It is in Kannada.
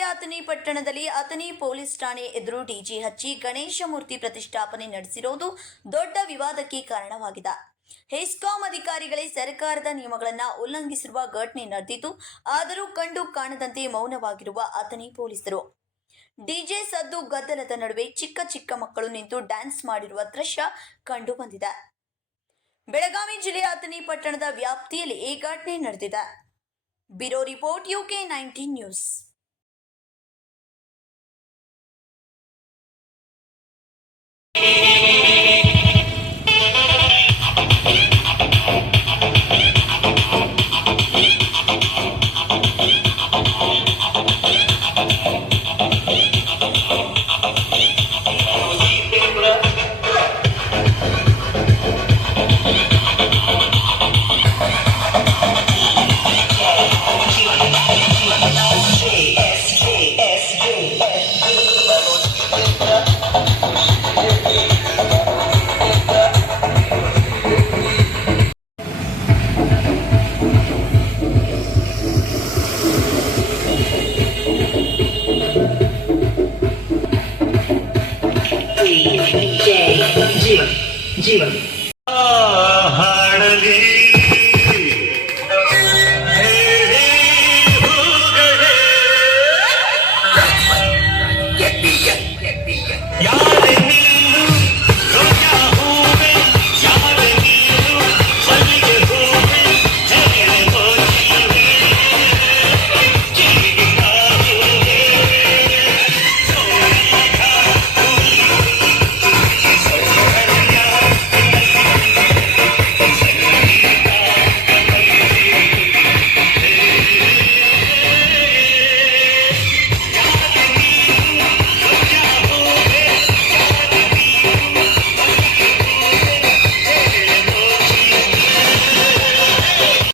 ಅಥಣಿ ಪಟ್ಟಣದಲ್ಲಿ ಅಥಣಿ ಪೊಲೀಸ್ ಠಾಣೆ ಎದುರು ಡಿಜಿ ಹಚ್ಚಿ ಗಣೇಶ ಮೂರ್ತಿ ಪ್ರತಿಷ್ಠಾಪನೆ ನಡೆಸಿರುವುದು ದೊಡ್ಡ ವಿವಾದಕ್ಕೆ ಕಾರಣವಾಗಿದೆ. ಹೆಸ್ಕಾಂ ಅಧಿಕಾರಿಗಳೇ ಸರ್ಕಾರದ ನಿಯಮಗಳನ್ನು ಉಲ್ಲಂಘಿಸಿರುವ ಘಟನೆ ನಡೆದಿತು ಆದರೂ ಕಂಡು ಕಾಣದಂತೆ ಮೌನವಾಗಿರುವ ಅಥಣಿ ಪೊಲೀಸರು. ಡಿಜೆ ಸದ್ದು ಗದ್ದಲದ ನಡುವೆ ಚಿಕ್ಕ ಚಿಕ್ಕ ಮಕ್ಕಳು ನಿಂತು ಡ್ಯಾನ್ಸ್ ಮಾಡಿರುವ ದೃಶ್ಯ ಕಂಡು ಬಂದಿದೆ. ಬೆಳಗಾವಿ ಜಿಲ್ಲೆಯ ಅಥಣಿ ಪಟ್ಟಣದ ವ್ಯಾಪ್ತಿಯಲ್ಲಿ ಈ ಘಟನೆ ನಡೆದಿದೆ. Bureau report UK 19 news. G は